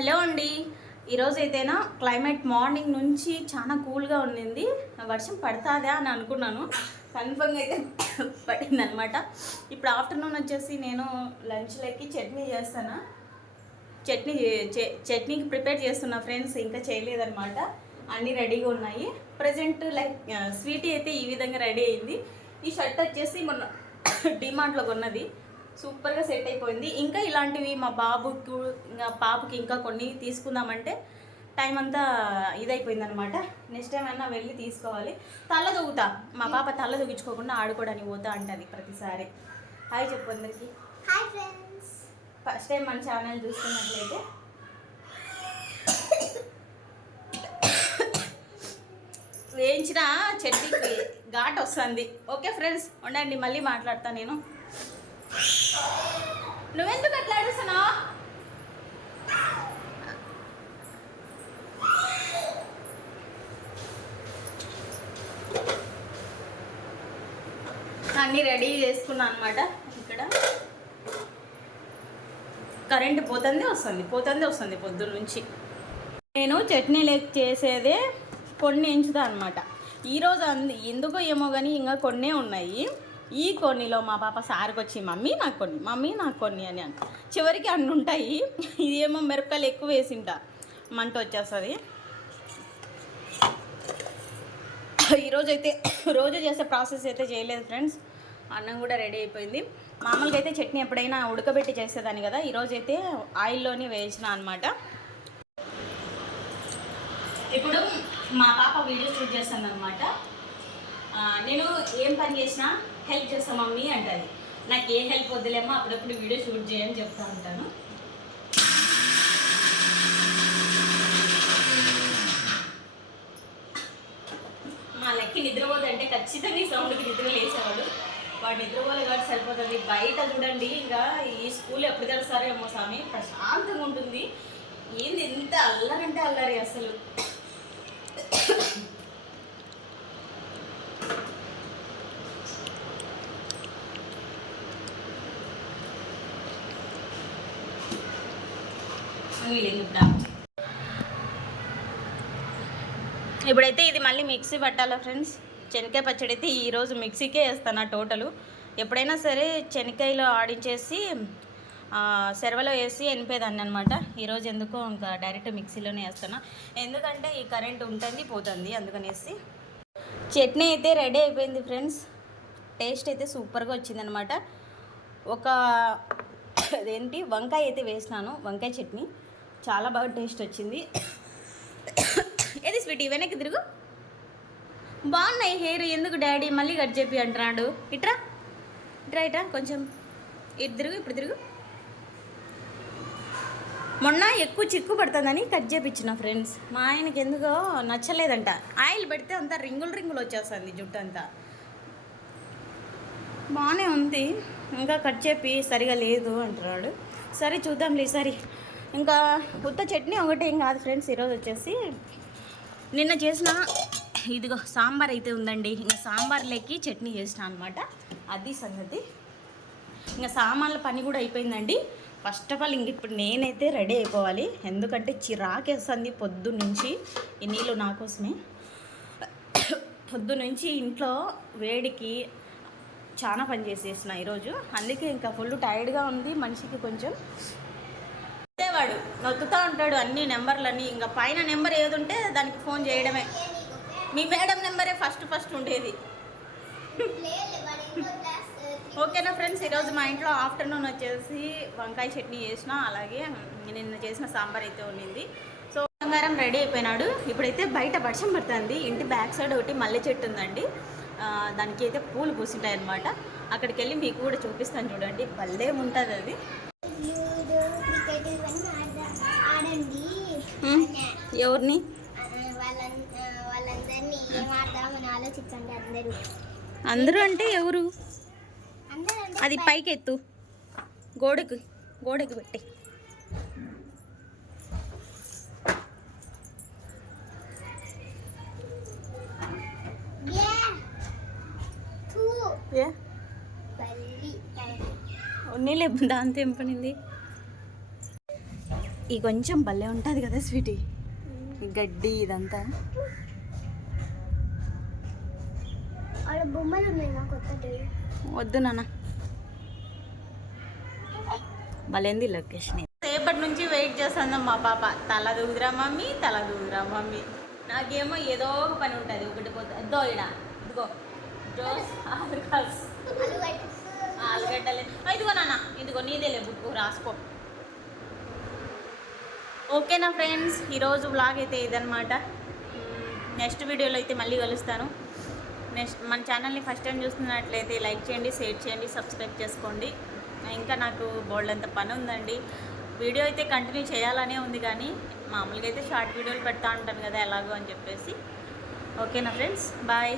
Hello అండి. ఈరోజు అయితేనా క్లైమేట్ మార్నింగ్ నుంచి చాలా కూల్గా ఉండింది. వర్షం పడుతుందా అని అనుకున్నాను. కన్ఫర్మ్గా అయితే పడింది అనమాట ఇప్పుడు ఆఫ్టర్నూన్ వచ్చేసి నేను లంచ్లోకి చట్నీ చేస్తాను. చట్నీ చట్నీకి ప్రిపేర్ చేస్తున్నా ఫ్రెండ్స్ ఇంకా చేయలేదన్నమాట అన్నీ రెడీగా ఉన్నాయి. ప్రజెంట్ లైక్ స్వీటీ అయితే ఈ విధంగా రెడీ అయింది. ఈ షర్ట్ వచ్చేసి మొన్న డిమార్ట్లో కొన్నది. సూపర్గా సెట్ అయిపోయింది. ఇంకా ఇలాంటివి మా బాబుకు ఇంకా పాపకి ఇంకా కొన్ని తీసుకుందామంటే టైం అంతా ఇదైపోయింది అనమాట నెక్స్ట్ టైం అయినా వెళ్ళి తీసుకోవాలి. తల దూగుతా మా పాప తల దూగించుకోకుండా ఆడుకోవడానికి పోతా అంటది ప్రతిసారి. హాయ్ చెప్పు అందరికి. Hi friends. ఫస్ట్ టైం మన ఛానల్ చూస్తున్నట్లయితే. వేయించిన చట్నీకి ఘాట్ వస్తుంది. ఓకే ఫ్రెండ్స్ ఉండండి మళ్ళీ మాట్లాడతా నేను. నువ్వెందుకు అట్లా అడుగుతున్నా అన్నీ రెడీ చేసుకున్నాను అనమాట ఇక్కడ. కరెంట్ పోతుంది వస్తుంది పోతుంది వస్తుంది పొద్దున్న నుంచి. నేను చట్నీ లేక్ చేసేదే కొన్ని ఎంచుతా అనమాట ఈరోజు అంది ఎందుకో ఏమో కానీ ఇంకా కొన్నే ఉన్నాయి. ఈ కొన్నిలో మా పాప సార్కి వచ్చి మమ్మీ నాకు కొన్ని మమ్మీ నాకు కొన్ని అని అంట. చివరికి అన్ని ఉంటాయి ఇదేమో మిరపకాయలు ఎక్కువ వేసింట. మంట వచ్చేస్తుంది. ఈరోజు అయితే రోజు చేసే ప్రాసెస్ అయితే చేయలేదు ఫ్రెండ్స్. అన్నం కూడా రెడీ అయిపోయింది. మామూలుగా అయితే చట్నీ ఎప్పుడైనా ఉడకబెట్టి చేసేదాన్ని కదా. ఈరోజు అయితే ఆయిల్లోనే వేయించిన అనమాట ఇప్పుడు మా పాప వీడియో షూట్ చేస్తుంది అనమాట నేను ఏం పని చేసినా హెల్ప్ చేస్తా మమ్మీ అంటది. నాకు ఏ హెల్ప్ వద్దులేమో అప్పుడప్పుడు వీడియో షూట్ చేయని చెప్తా ఉంటాను. మా లెక్కి నిద్రపోదంటే ఖచ్చితంగా ఈ సౌండ్కి నిద్ర లేచేవాడు. వాడు నిద్రపోలే కాబట్టి సరిపోతుంది. బయట చూడండి ఇంకా ఈ స్కూల్ ఎప్పుడు తెలుస్తారో ఏమో స్వామి ప్రశాంతంగా ఉంటుంది. ఏంది ఎంత అల్లరంటే అల్లరి అసలు. ఇప్పుడైతే ఇది మళ్ళీ మిక్సీ పట్టాలా ఫ్రెండ్స్? శనక్కాయ పచ్చడి అయితే ఈరోజు మిక్సీకే వేస్తాను టోటలు. ఎప్పుడైనా సరే శనక్కాయలో ఆడించేసి సెరవలో వేసి ఎనిపేదాన్ని అనమాట ఈరోజు ఎందుకో ఇంకా డైరెక్ట్ మిక్సీలోనే వేస్తాను. ఎందుకంటే ఈ కరెంట్ ఉంటుంది పోతుంది అందుకనేసి. చట్నీ అయితే రెడీ అయిపోయింది ఫ్రెండ్స్. టేస్ట్ అయితే సూపర్గా వచ్చిందనమాట ఒక అదేంటి? వంకాయ అయితే వేసినాను వంకాయ చట్నీ. చాలా బాగా టేస్ట్ వచ్చింది. ఏది స్వీట్? వెనక్కి తిరుగు. బాగున్నాయి హెయిర్ ఎందుకు డాడీ మళ్ళీ కట్ చెప్పి అంటున్నాడు. ఇట్రా ఇట్రా ఇట్రా కొంచెం ఇటు తిరుగు ఇప్పుడు తిరుగు. మొన్న ఎక్కువ చిక్కు పడుతుందని కట్ చేపించిన ఫ్రెండ్స్. మా ఆయనకి ఎందుకో నచ్చలేదంట. ఆయిల్ పెడితే అంతా రింగులు రింగులు వచ్చేస్తుంది జుట్టు అంతా. బాగానే ఉంది. ఇంకా కట్ చెప్పి సరిగా లేదు అంటున్నాడు. సరే చూద్దాంలే సరే ఇంకా ఉత్త చట్నీ ఒకటి ఏం కాదు ఫ్రెండ్స్ ఈరోజు వచ్చేసి నిన్న చేసిన ఇదిగో సాంబార్ అయితే ఉందండి. ఇంకా సాంబార్లోకి చట్నీ చేసిన అనమాట అది సంగతి. ఇంకా సామాన్ల పని కూడా అయిపోయిందండి. ఫస్ట్ ఆఫ్ ఆల్ ఇంక ఇప్పుడు నేనైతే రెడీ అయిపోవాలి. ఎందుకంటే చిరాకేస్తుంది పొద్దు నుంచి ఈ నీళ్ళు నా కోసమే. పొద్దు నుంచి ఇంట్లో వేడికి చాలా పని చేసేసిన ఈరోజు. అందుకే ఇంకా ఫుల్ టైర్డ్గా ఉంది. మనిషికి కొంచెం వాడు నొత్తుతూ ఉంటాడు అన్ని నెంబర్లన్నీ. ఇంకా పైన నెంబర్ ఏది ఉంటే దానికి ఫోన్ చేయడమే. మీ మేడం నెంబరే ఫస్ట్ ఫస్ట్ ఉండేది. ఓకేనా ఫ్రెండ్స్ ఈరోజు మా ఇంట్లో ఆఫ్టర్నూన్ వచ్చేసి వంకాయ చట్నీ చేసిన అలాగే నిన్న చేసిన సాంబార్ అయితే ఉండింది. సో బంగారం రెడీ అయిపోయినాడు. ఇప్పుడైతే బయట వర్షం పడుతుంది. ఇంటి బ్యాక్ సైడ్ ఒకటి మల్లె చెట్టు ఉందండి. దానికి అయితే పూలు పూసింటాయి అనమాట అక్కడికి వెళ్ళి మీకు కూడా చూపిస్తాను చూడండి. భలే ఉంటుంది అది. ఎవరిని? అందరూ. అందరూ అంటే ఎవరు? అది పైకి ఎత్తు గోడకు గోడకి పెట్టి. ఉన్నీలే దాంతో ఏం? పనింది ఈ కొంచెం భలే ఉంటుంది కదా స్వీటీ? ఈ గడ్డి ఇదంతా. వద్దు నాన్న. భలేంది లొకేషన్ సేపటి నుంచి వెయిట్ చేస్తుందా మా పాప. తల దూదురా మమ్మీ తల దూదురా మమ్మీ. నాకేమో ఏదో ఒక పని ఉంటుంది ఒకటి పోతే అద్దో ఇడ ఇదిగో. జోస్ ఆలుగడ్డలే. ఇదిగో నాన్న ఇదిగో నీదేలే బుక్కు రాసుకో. ఓకేనా ఫ్రెండ్స్ ఈరోజు బ్లాగ్ అయితే ఇదనమాట నెక్స్ట్ వీడియోలో అయితే మళ్ళీ కలుస్తాను. నెక్స్ట్ మన ఛానల్ని ఫస్ట్ టైం చూస్తున్నట్లయితే లైక్ చేయండి షేర్ చేయండి సబ్స్క్రైబ్ చేసుకోండి. ఇంకా నాకు బోల్డ్ అంత పని ఉందండి. వీడియో అయితే కంటిన్యూ చేయాలనే ఉంది కానీ మామూలుగా అయితే షార్ట్ వీడియోలు పెడతా ఉంటాను కదా ఎలాగో అని చెప్పేసి. ఓకేనా ఫ్రెండ్స్ బాయ్